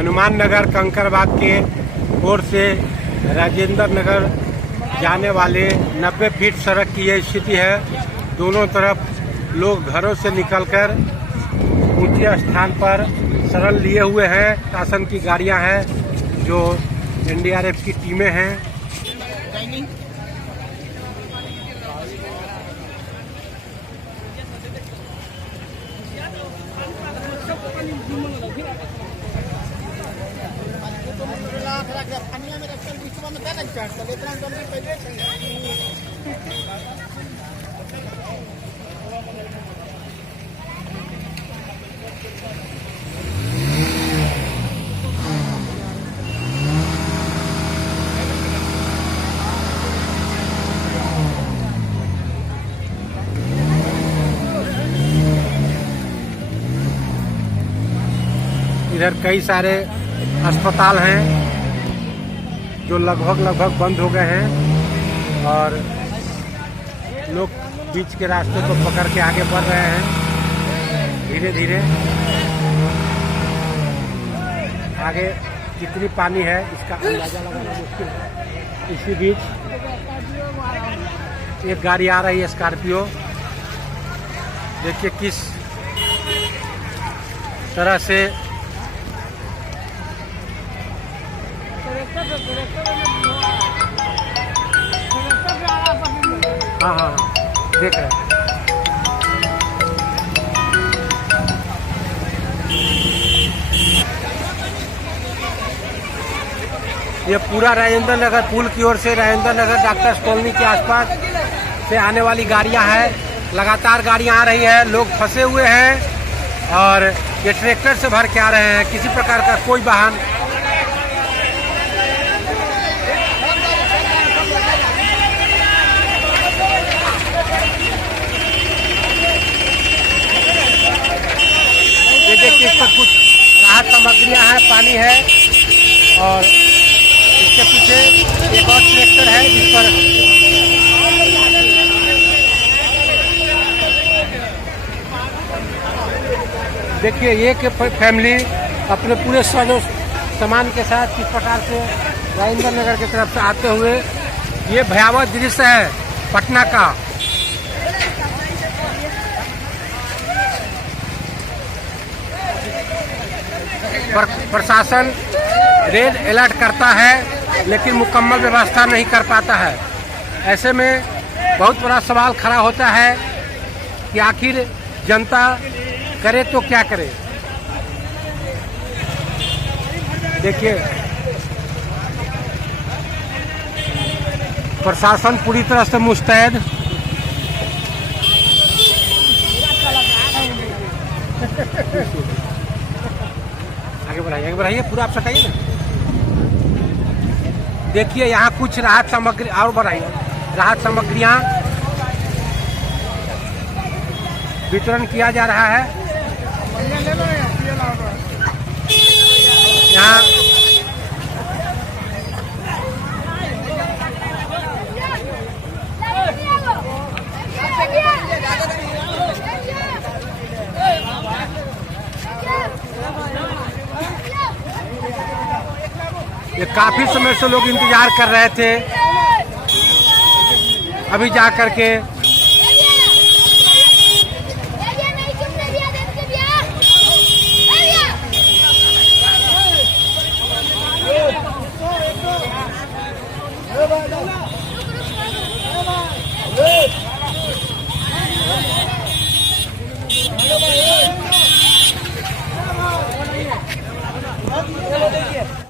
हनुमान नगर कंकड़बाग के ओर से राजेंद्र नगर जाने वाले 90 फीट सड़क की यह स्थिति है। दोनों तरफ लोग घरों से निकलकर ऊंचे स्थान पर शरण लिए हुए हैं। शासन की गाड़ियां हैं, जो एनडीआरएफ की टीमें हैं। इधर कई सारे अस्पताल हैं जो लगभग बंद हो गए हैं और लोग बीच के रास्ते को पकड़ के आगे बढ़ रहे हैं धीरे धीरे। आगे कितनी पानी है इसका अंदाजा लगाना मुश्किल है। इसी बीच एक गाड़ी आ रही है स्कॉर्पियो। देखिए किस तरह से हाँ देख रहे हैं। ये पूरा राजेंद्र नगर पुल की ओर से राजेंद्र नगर डॉक्टर्स कॉलोनी के आसपास से आने वाली गाड़ियां हैं। लगातार गाड़ियां आ रही हैं, लोग फंसे हुए हैं और ये ट्रैक्टर से भर के आ रहे हैं। किसी प्रकार का कोई वाहन ये देखिए, इस पर कुछ राहत सामग्रियां हैं, पानी है और इसके पीछे एक और ट्रैक्टर है जिस पर देखिए एक फैमिली अपने पूरे सामान के साथ किस प्रकार से राजेंद्र नगर की तरफ से आते हुए। ये भयावह दृश्य है पटना का। प्रशासन रेड अलर्ट करता है लेकिन मुकम्मल व्यवस्था नहीं कर पाता है। ऐसे में बहुत बड़ा सवाल खड़ा होता है कि आखिर जनता करे तो क्या करे। देखिए प्रशासन पूरी तरह से मुस्तैद। आगे बढ़ाइए पूरा आप सटाइए ना। देखिए यहाँ कुछ राहत सामग्री और बढ़ाइए। राहत सामग्रियाँ वितरण किया जा रहा है। यहाँ ये काफी समय से लोग इंतजार कर रहे थे, अभी जा करके